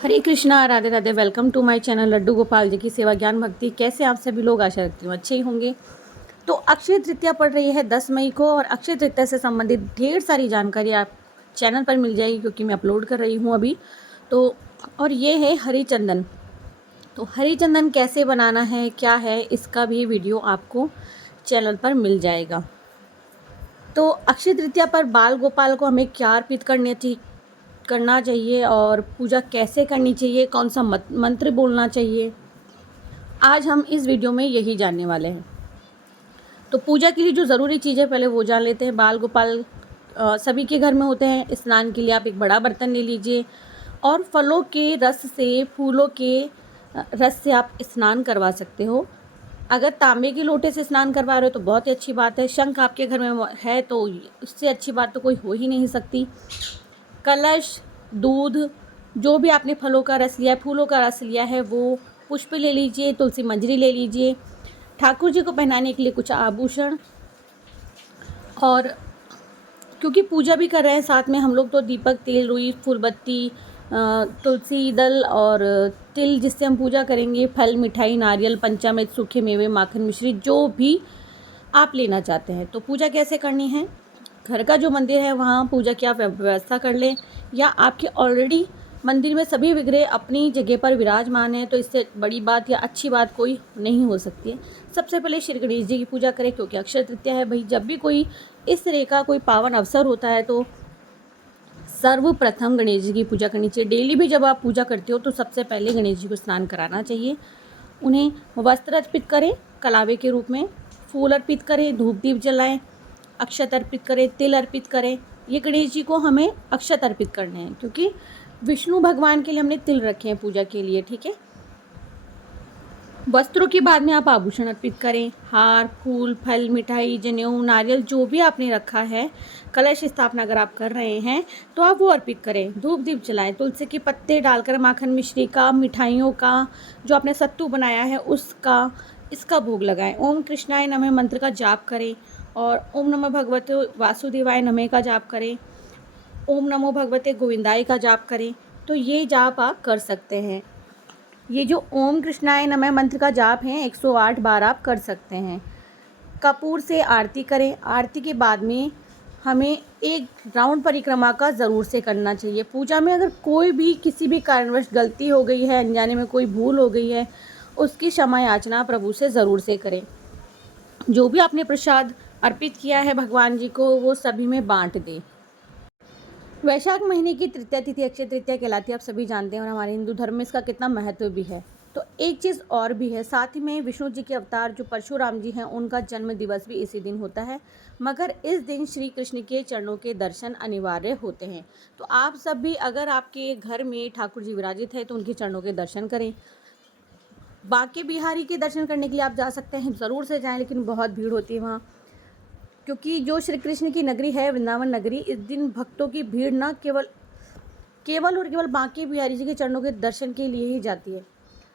Hare Krishna, Radhe Radhe. Welcome to my channel Laddu Gopal ji की सेवा ज्ञान भक्ति। कैसे आप सभी लोग? आशा रखती हूँ अच्छे ही होंगे। तो अक्षय तृतीया पड़ रही है 10 मई को, और अक्षय तृतीया से संबंधित ढेर सारी जानकारी आप चैनल पर मिल जाएगी, क्योंकि मैं अपलोड कर रही हूँ अभी। तो और ये है हरी चंदन। तो हरी चंदन कैसे बनाना है, क्या है, इसका भी वीडियो आपको चैनल पर मिल जाएगा। तो अक्षय तृतीया पर बाल गोपाल को हमें क्या अर्पित करना चाहिए और पूजा कैसे करनी चाहिए, कौन सा मंत्र बोलना चाहिए, आज हम इस वीडियो में यही जानने वाले हैं। तो पूजा के लिए जो ज़रूरी चीज़ें पहले वो जान लेते हैं। बाल गोपाल सभी के घर में होते हैं। स्नान के लिए आप एक बड़ा बर्तन ले लीजिए और फलों के रस से, फूलों के रस से आप स्नान करवा सकते हो। अगर तांबे के लोटे से स्नान करवा रहे हो तो बहुत ही अच्छी बात है। शंख आपके घर में है तो उससे अच्छी बात तो कोई हो ही नहीं सकती। कलश, दूध, जो भी आपने फलों का रस लिया है, फूलों का रस लिया है, वो पुष्प ले लीजिए, तुलसी मंजरी ले लीजिए, ठाकुर जी को पहनाने के लिए कुछ आभूषण, और क्योंकि पूजा भी कर रहे हैं साथ में हम लोग, तो दीपक, तेल, रुई, फूलबत्ती, तुलसी दल और तिल जिससे हम पूजा करेंगे, फल, मिठाई, नारियल, पंचामृत, सूखे मेवे, माखन, मिश्री, जो भी आप लेना चाहते हैं। तो पूजा कैसे करनी है? घर का जो मंदिर है वहाँ पूजा की आप व्यवस्था कर लें, या आपके ऑलरेडी मंदिर में सभी विग्रह अपनी जगह पर विराजमान हैं, तो इससे बड़ी बात या अच्छी बात कोई नहीं हो सकती है। सबसे पहले श्री गणेश जी की पूजा करें, क्योंकि अक्षय तृतीया है भाई। जब भी कोई इस तरह का कोई पावन अवसर होता है तो सर्वप्रथम गणेश जी की पूजा करनी चाहिए। डेली भी जब आप पूजा करते हो तो सबसे पहले गणेश जी को स्नान कराना चाहिए। उन्हें वस्त्र अर्पित करें कलावे के रूप में, फूल अर्पित करें, धूप दीप जलाएं, अक्षत अर्पित करें, तिल अर्पित करें। ये गणेश जी को हमें अक्षत अर्पित करने हैं, क्योंकि विष्णु भगवान के लिए हमने तिल रखे हैं पूजा के लिए, ठीक है। वस्त्रों के बाद में आप आभूषण अर्पित करें, हार, फूल, फल, मिठाई, जनेऊ, नारियल, जो भी आपने रखा है। कलश स्थापना अगर आप कर रहे हैं तो आप वो अर्पित करें। धूप दीप जलाएं, तुलसी के पत्ते डालकर माखन मिश्री का, मिठाइयों का, जो आपने सत्तू बनाया है उसका, इसका भोग लगाएं। ओम कृष्णाय नमः मंत्र का जाप करें, और ओम नमो भगवते वासुदेवाय नमः का जाप करें, ओम नमो भगवते गोविंदाय का जाप करें। तो ये जाप आप कर सकते हैं। ये जो ओम कृष्णाय नमः मंत्र का जाप है 108 बार आप कर सकते हैं। कपूर से आरती करें। आरती के बाद में हमें एक राउंड परिक्रमा का ज़रूर से करना चाहिए। पूजा में अगर कोई भी किसी भी कारणवश गलती हो गई है, अनजाने में कोई भूल हो गई है, उसकी क्षमा याचना प्रभु से ज़रूर से करें। जो भी आपने प्रसाद अर्पित किया है भगवान जी को, वो सभी में बांट दें। वैशाख महीने की तृतीया तिथि अक्षय तृतीया कहलाती है, आप सभी जानते हैं, और हमारे हिंदू धर्म में इसका कितना महत्व भी है। तो एक चीज़ और भी है, साथ ही में विष्णु जी के अवतार जो परशुराम जी हैं, उनका जन्म दिवस भी इसी दिन होता है। मगर इस दिन श्री कृष्ण के चरणों के दर्शन अनिवार्य होते हैं। तो आप सब भी, अगर आपके घर में ठाकुर जी विराजित है, तो उनके चरणों के दर्शन करें। बांके बिहारी के दर्शन करने के लिए आप जा सकते हैं, ज़रूर से जाएँ, लेकिन बहुत भीड़ होती है वहाँ, क्योंकि जो श्री कृष्ण की नगरी है वृंदावन नगरी, इस दिन भक्तों की भीड़ न केवल और केवल बांके बिहारी जी के चरणों के दर्शन के लिए ही जाती है।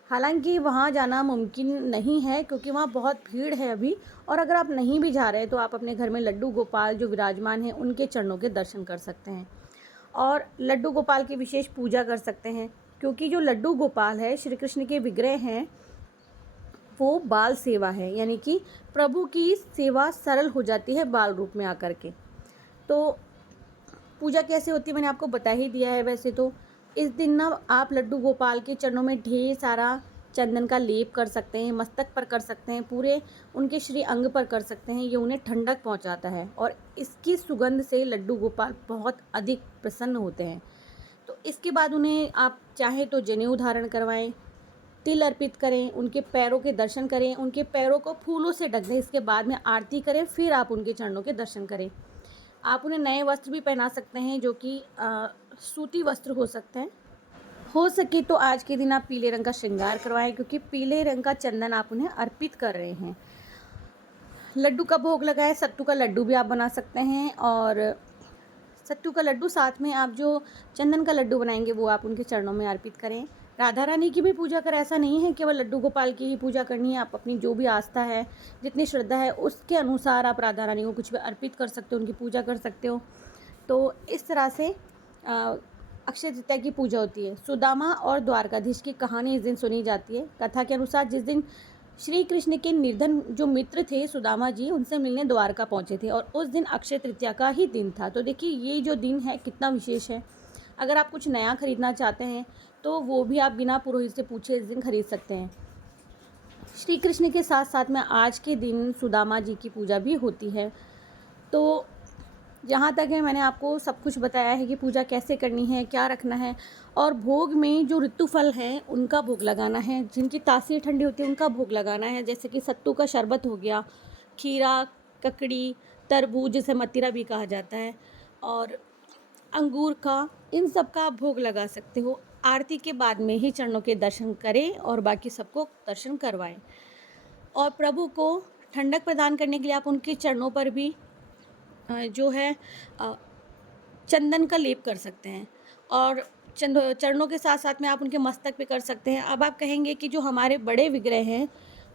हालांकि वहाँ जाना मुमकिन नहीं है, क्योंकि वहाँ बहुत भीड़ है अभी। और अगर आप नहीं भी जा रहे तो आप अपने घर में लड्डू गोपाल जो विराजमान हैं उनके चरणों के दर्शन कर सकते हैं, और लड्डू गोपाल की विशेष पूजा कर सकते हैं। क्योंकि जो लड्डू गोपाल है श्री कृष्ण के विग्रह हैं, वो बाल सेवा है, यानी कि प्रभु की सेवा सरल हो जाती है बाल रूप में आकर के। तो पूजा कैसे होती है मैंने आपको बता ही दिया है। वैसे तो इस दिन ना आप लड्डू गोपाल के चरणों में ढेर सारा चंदन का लेप कर सकते हैं, मस्तक पर कर सकते हैं, पूरे उनके श्री अंग पर कर सकते हैं। ये उन्हें ठंडक पहुंचाता है, और इसकी सुगंध से लड्डू गोपाल बहुत अधिक प्रसन्न होते हैं। तो इसके बाद उन्हें आप चाहें तो जनेऊ धारण करवाएं, तिल अर्पित करें, उनके पैरों के दर्शन करें, उनके पैरों को फूलों से ढक दें। इसके बाद में आरती करें, फिर आप उनके चरणों के दर्शन करें। आप उन्हें नए वस्त्र भी पहना सकते हैं, जो कि सूती वस्त्र हो सकते हैं। हो सके तो आज के दिन आप पीले रंग का श्रृंगार करवाएं, क्योंकि पीले रंग का चंदन आप उन्हें अर्पित कर रहे हैं। लड्डू का भोग लगाएं। सत्तू का लड्डू भी आप बना सकते हैं, और सत्तू का लड्डू साथ में आप जो चंदन का लड्डू बनाएंगे वो आप उनके चरणों में अर्पित करें। राधा रानी की भी पूजा करें। ऐसा नहीं है केवल लड्डू गोपाल की ही पूजा करनी है। आप अपनी जो भी आस्था है, जितनी श्रद्धा है, उसके अनुसार आप राधा रानी को कुछ भी अर्पित कर सकते हो, उनकी पूजा कर सकते हो। तो इस तरह से अक्षय तृतीया की पूजा होती है। सुदामा और द्वारकाधीश की कहानी इस दिन सुनी जाती है। कथा के अनुसार जिस दिन श्री कृष्ण के निर्धन जो मित्र थे सुदामा जी, उनसे मिलने द्वारका पहुंचे थे और उस दिन अक्षय तृतीया का ही दिन था। तो देखिए ये जो दिन है कितना विशेष है। अगर आप कुछ नया खरीदना चाहते हैं तो वो भी आप बिना पुरोहित से पूछे इस दिन खरीद सकते हैं। श्री कृष्ण के साथ साथ में आज के दिन सुदामा जी की पूजा भी होती है। तो जहाँ तक है मैंने आपको सब कुछ बताया है कि पूजा कैसे करनी है, क्या रखना है, और भोग में जो ऋतु फल हैं उनका भोग लगाना है, जिनकी तासीर ठंडी होती है उनका भोग लगाना है। जैसे कि सत्तू का शरबत हो गया, खीरा, ककड़ी, तरबूज जिसे मतीरा भी कहा जाता है, और अंगूर का, इन सब का आप भोग लगा सकते हो। आरती के बाद में ही चरणों के दर्शन करें और बाकी सबको दर्शन करवाएं। और प्रभु को ठंडक प्रदान करने के लिए आप उनके चरणों पर भी जो है चंदन का लेप कर सकते हैं, और चरणों के साथ साथ में आप उनके मस्तक पे कर सकते हैं। अब आप कहेंगे कि जो हमारे बड़े विग्रह हैं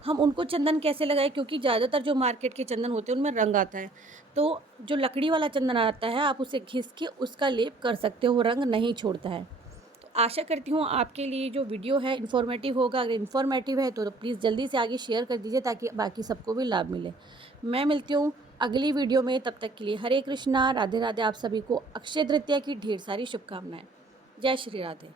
हम उनको चंदन कैसे लगाएं, क्योंकि ज़्यादातर जो मार्केट के चंदन होते हैं उनमें रंग आता है। तो जो लकड़ी वाला चंदन आता है आप उसे घिस के उसका लेप कर सकते हो, वो रंग नहीं छोड़ता है। तो आशा करती हूँ आपके लिए जो वीडियो है इन्फॉर्मेटिव होगा। अगर इन्फॉर्मेटिव है तो प्लीज़ जल्दी से आगे शेयर कर दीजिए ताकि बाकी सबको भी लाभ मिले। मैं मिलती हूँ अगली वीडियो में, तब तक के लिए हरे कृष्णा, राधे राधे। आप सभी को अक्षय तृतीया की ढेर सारी शुभकामनाएं। जय श्री राधे।